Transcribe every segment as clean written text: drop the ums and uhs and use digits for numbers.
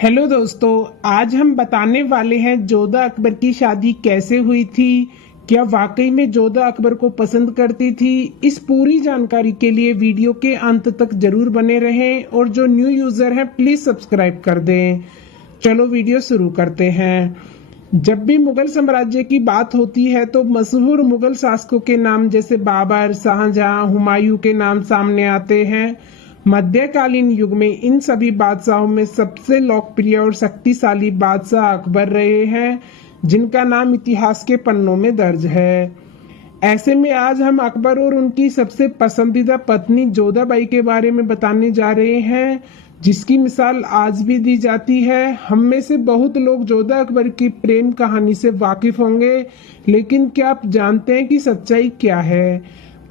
Hello दोस्तों, आज हम बताने वाले हैं जोधा अकबर की शादी कैसे हुई थी। क्या वाकई में जोधा अकबर को पसंद करती थी। इस पूरी जानकारी के लिए वीडियो के अंत तक जरूर बने रहें और जो न्यू यूजर हैं प्लीज सब्सक्राइब कर दें। चलो वीडियो शुरू करते हैं। जब भी मुगल साम्राज्य की बात होती है तो मशहूर मुगल शासकों के नाम जैसे बाबर, शाहजहां, हुमायूं के नाम सामने आते हैं। मध्यकालीन युग में इन सभी बादशाहों में सबसे लोकप्रिय और शक्तिशाली बादशाह अकबर रहे हैं, जिनका नाम इतिहास के पन्नों में दर्ज है। ऐसे में आज हम अकबर और उनकी सबसे पसंदीदा पत्नी जोधाबाई के बारे में बताने जा रहे हैं, जिसकी मिसाल आज भी दी जाती है। हम में से बहुत लोग जोधा अकबर की प्रेम कहानी से वाकिफ होंगे, लेकिन क्या आप जानते हैं कि सच्चाई क्या है?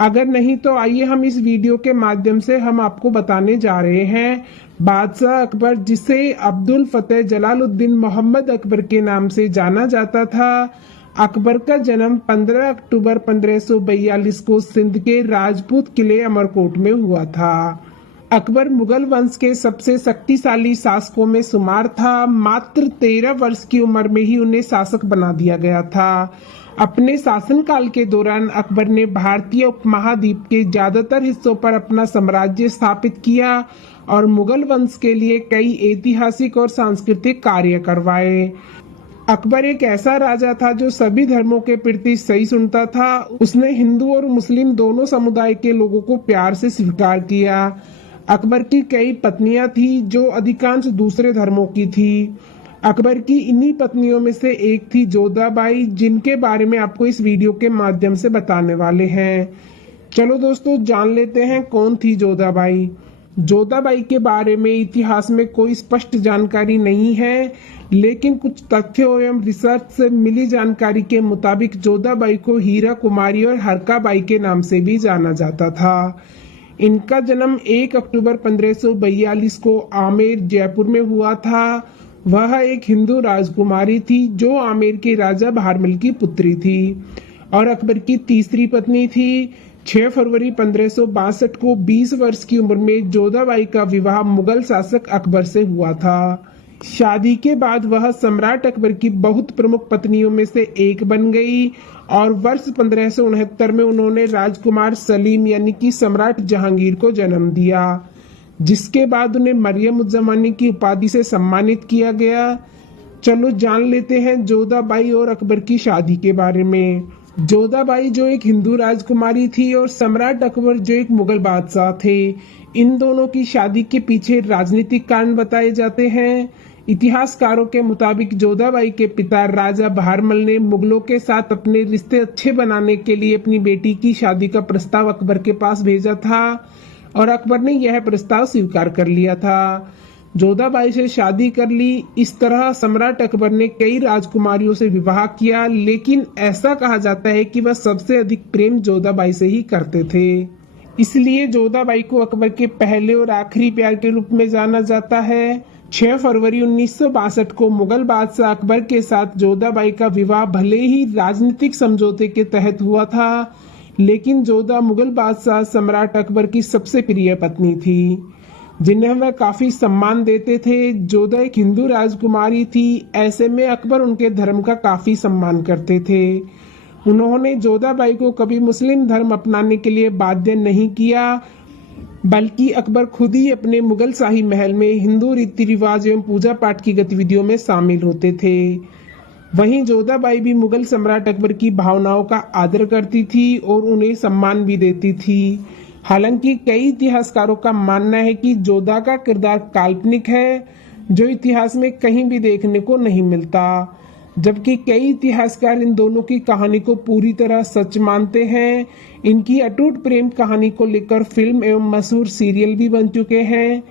अगर नहीं तो आइए हम इस वीडियो के माध्यम से हम आपको बताने जा रहे हैं। बादशाह अकबर, जिसे अब्दुल फतेह जलालुद्दीन मोहम्मद अकबर के नाम से जाना जाता था, अकबर का जन्म 15 अक्टूबर 1542 को सिंध के राजपूत किले अमरकोट में हुआ था। अकबर मुगल वंश के सबसे शक्तिशाली शासकों में शुमार था। मात्र 13 वर्ष की उम्र में ही उन्हें शासक बना दिया गया था। अपने शासनकाल के दौरान अकबर ने भारतीय उपमहाद्वीप के ज्यादातर हिस्सों पर अपना साम्राज्य स्थापित किया और मुगल वंश के लिए कई ऐतिहासिक और सांस्कृतिक कार्य करवाए। अकबर एक ऐसा राजा था जो सभी धर्मों के प्रति सही सुनता था। उसने हिंदू और मुस्लिम दोनों समुदाय के लोगों को प्यार से स्वीकार किया। अकबर की कई पत्नियां थी जो अधिकांश दूसरे धर्मों की थी। अकबर की इन्हीं पत्नियों में से एक थी जोधाबाई, जिनके बारे में आपको इस वीडियो के माध्यम से बताने वाले हैं। चलो दोस्तों, जान लेते हैं कौन थी जोधाबाई। जोधाबाई के बारे में इतिहास में कोई स्पष्ट जानकारी नहीं है, लेकिन कुछ तथ्यों एवं रिसर्च से मिली जानकारी के मुताबिक जोधाबाई को हीरा कुमारी और हरकाबाई के नाम से भी जाना जाता था। इनका जन्म 1 अक्टूबर 1542 को आमेर, जयपुर में हुआ था। वह एक हिंदू राजकुमारी थी जो आमेर के राजा भारमल की पुत्री थी और अकबर की तीसरी पत्नी थी। 6 फरवरी 1562 को 20 वर्ष की उम्र में जोधाबाई का विवाह मुगल शासक अकबर से हुआ था। शादी के बाद वह सम्राट अकबर की बहुत प्रमुख पत्नियों में से एक बन गई और वर्ष 1569 में उन्होंने राजकुमार सलीम यानी कि सम्राट जहांगीर को जन्म दिया, जिसके बाद उन्हें मरियम उज़ ज़मानी की उपाधि से सम्मानित किया गया। चलो जान लेते हैं जोधाबाई और अकबर की शादी के बारे में। जोधाबाई जो एक हिंदू राजकुमारी थी और सम्राट अकबर जो एक मुगल बादशाह थे, इन दोनों की शादी के पीछे राजनीतिक कारण बताए जाते हैं। इतिहासकारों के मुताबिक जोधाबाई के पिता राजा भारमल ने मुगलों के साथ अपने रिश्ते अच्छे बनाने के लिए अपनी बेटी की शादी का प्रस्ताव अकबर के पास भेजा था और अकबर ने यह प्रस्ताव स्वीकार कर लिया था। जोधाबाई से शादी कर ली। इस तरह सम्राट अकबर ने कई राजकुमारियों से विवाह किया, लेकिन ऐसा कहा जाता है कि वह सबसे अधिक प्रेम जोधाबाई से ही करते थे। इसलिए जोधाबाई को अकबर के पहले और आखिरी प्यार के रूप में जाना जाता है। 6 फरवरी 1962 को मुगल बादशाह अकबर के साथ जोधाबाई का विवाह भले ही राजनीतिक समझौते के तहत हुआ था, लेकिन जोधा मुगल बादशाह सम्राट अकबर की सबसे प्रिय पत्नी थी, जिन्हें वह काफी सम्मान देते थे। जोधा एक हिंदू राजकुमारी थी, ऐसे में अकबर उनके धर्म का काफी सम्मान करते थे। उन्होंने जोधाबाई को कभी मुस्लिम धर्म अपनाने के लिए बाध्य नहीं किया, बल्कि अकबर खुद ही अपने मुगल शाही महल में हिंदू रीति रिवाज एवं पूजा पाठ की गतिविधियों में शामिल होते थे। वहीं जोधाबाई भी मुगल सम्राट अकबर की भावनाओं का आदर करती थी और उन्हें सम्मान भी देती थी। हालांकि कई इतिहासकारों का मानना है कि जोधा का किरदार काल्पनिक है, जो इतिहास में कहीं भी देखने को नहीं मिलता, जबकि कई इतिहासकार इन दोनों की कहानी को पूरी तरह सच मानते हैं। इनकी अटूट प्रेम कहानी को लेकर फिल्म एवं मशहूर सीरियल भी बन चुके हैं।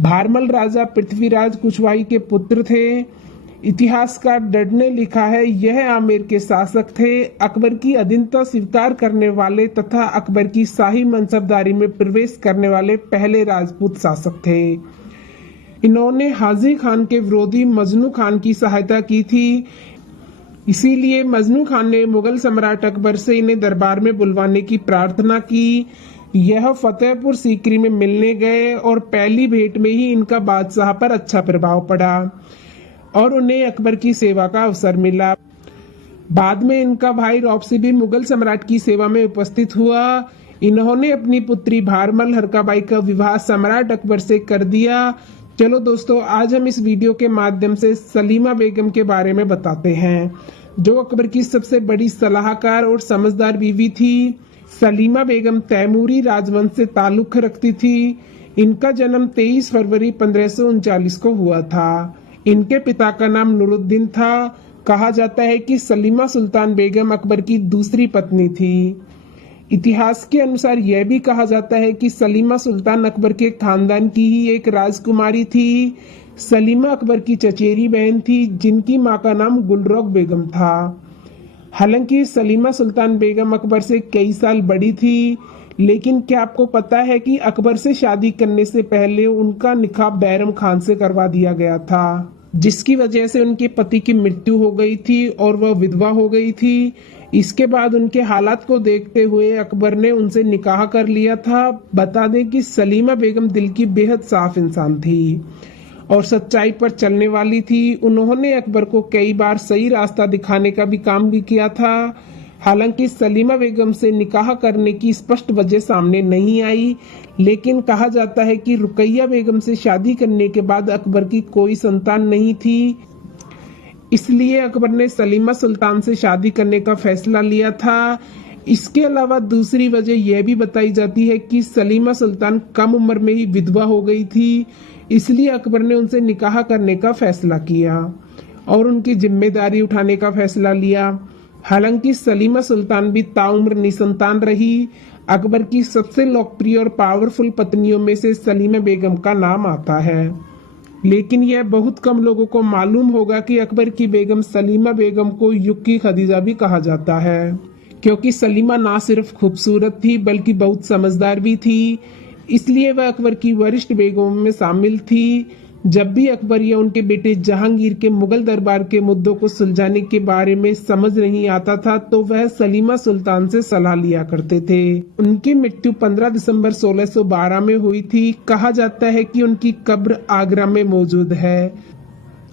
भारमल राजा पृथ्वीराज कुशवाहा के पुत्र थे। इतिहासकार डड ने लिखा है, यह आमेर के शासक थे, अकबर की अधीनता स्वीकार करने वाले तथा अकबर की शाही मनसबदारी में प्रवेश करने वाले पहले राजपूत शासक थे। इन्होंने हाजी खान के विरोधी मजनू खान की सहायता की थी, इसीलिए मजनू खान ने मुगल सम्राट अकबर से इन्हें दरबार में बुलवाने की प्रार्थना की। यह फतेहपुर सीकरी में मिलने गए और पहली भेंट में ही इनका बादशाह पर अच्छा प्रभाव पड़ा और उन्हें अकबर की सेवा का अवसर मिला। बाद में इनका भाई रॉपसी भी मुगल सम्राट की सेवा में उपस्थित हुआ। इन्होंने अपनी पुत्री भारमल हरकाबाई का विवाह सम्राट अकबर से कर दिया। चलो दोस्तों, आज हम इस वीडियो के माध्यम से सलीमा बेगम के बारे में बताते हैं, जो अकबर की सबसे बड़ी सलाहकार और समझदार बीवी थी। सलीमा बेगम तैमूरी राजवंश से ताल्लुक रखती थी। इनका जन्म 23 फरवरी 1539 को हुआ था। इनके पिता का नाम नूरुद्दीन था। कहा जाता है कि सलीमा सुल्तान बेगम अकबर की दूसरी पत्नी थी। इतिहास के अनुसार यह भी कहा जाता है कि सलीमा सुल्तान अकबर के खानदान की ही एक राजकुमारी थी। सलीमा अकबर की चचेरी बहन थी, जिनकी मां का नाम गुलरोग बेगम था। हालांकि सलीमा सुल्तान बेगम अकबर से कई साल बड़ी थी, लेकिन क्या आपको पता है कि अकबर से शादी करने से पहले उनका निकाह बैरम खान से करवा दिया गया था, जिसकी वजह से उनके पति की मृत्यु हो गई थी और वह विधवा हो गई थी। इसके बाद उनके हालात को देखते हुए अकबर ने उनसे निकाह कर लिया था। बता दें कि सलीमा बेगम दिल की बेहद साफ इंसान थी और सच्चाई पर चलने वाली थी। उन्होंने अकबर को कई बार सही रास्ता दिखाने का भी काम भी किया था। हालांकि सलीमा बेगम से निकाह करने की स्पष्ट वजह सामने नहीं आई, लेकिन कहा जाता है कि रुकैया बेगम से शादी करने के बाद अकबर की कोई संतान नहीं थी, इसलिए अकबर ने सलीमा सुल्तान से शादी करने का फैसला लिया था। इसके अलावा दूसरी वजह यह भी बताई जाती है कि सलीमा सुल्तान कम उम्र में ही विधवा हो गई थी, इसलिए अकबर ने उनसे निकाह करने का फैसला किया और उनकी जिम्मेदारी उठाने का फैसला लिया। हालांकि सलीमा सुल्तान भी ताउम्र निसंतान रही। अकबर की सबसे लोकप्रिय और पावरफुल पत्नियों में से सलीमा बेगम का नाम आता है, लेकिन यह बहुत कम लोगों को मालूम होगा कि अकबर की बेगम सलीमा बेगम को युग की खदीजा भी कहा जाता है, क्योंकि सलीमा ना सिर्फ खूबसूरत थी बल्कि बहुत समझदार भी थी, इसलिए वह अकबर की वरिष्ठ बेगमों में शामिल थी। जब भी अकबर या उनके बेटे जहांगीर के मुगल दरबार के मुद्दों को सुलझाने के बारे में समझ नहीं आता था, तो वह सलीमा सुल्तान से सलाह लिया करते थे। उनकी मृत्यु 15 दिसंबर 1612 में हुई थी। कहा जाता है कि उनकी कब्र आगरा में मौजूद है।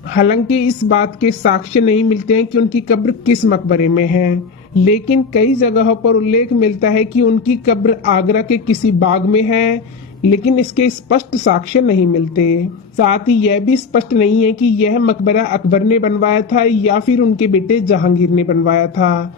हालांकि इस बात के साक्ष्य नहीं मिलते हैं कि उनकी कब्र किस मकबरे में है, लेकिन कई जगहों पर उल्लेख मिलता है कि उनकी कब्र आगरा के किसी बाग में है, लेकिन इसके स्पष्ट साक्ष्य नहीं मिलते। साथ ही यह भी स्पष्ट नहीं है कि यह मकबरा अकबर ने बनवाया था या फिर उनके बेटे जहांगीर ने बनवाया था।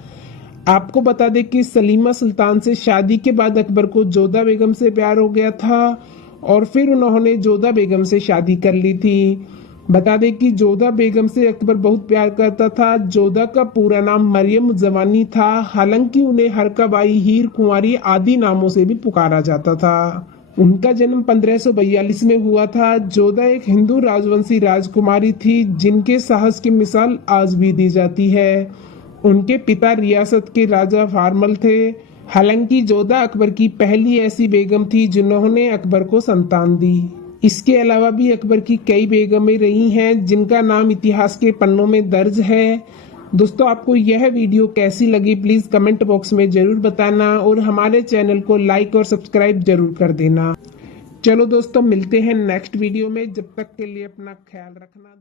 आपको बता दें कि सलीमा सुल्तान से शादी के बाद अकबर को जोधा बेगम से प्यार हो गया था और फिर उन्होंने जोधा बेगम से शादी कर ली थी। बता दें कि जोधा बेगम से अकबर बहुत प्यार करता था। जोधा का पूरा नाम मरियम जवानी था, हालांकि उन्हें हरकाबाई, हीर कुंवारी आदि नामों से भी पुकारा जाता था। उनका जन्म 1542 में हुआ था। जोधा एक हिंदू राजवंशी राजकुमारी थी, जिनके साहस की मिसाल आज भी दी जाती है। उनके पिता रियासत के राजा फारमल थे। हालांकि जोधा अकबर की पहली ऐसी बेगम थी जिन्होंने अकबर को संतान दी। इसके अलावा भी अकबर की कई बेगमें रही हैं, जिनका नाम इतिहास के पन्नों में दर्ज है। दोस्तों, आपको यह वीडियो कैसी लगी प्लीज कमेंट बॉक्स में जरूर बताना और हमारे चैनल को लाइक और सब्सक्राइब जरूर कर देना। चलो दोस्तों, मिलते हैं नेक्स्ट वीडियो में। जब तक के लिए अपना ख्याल रखना।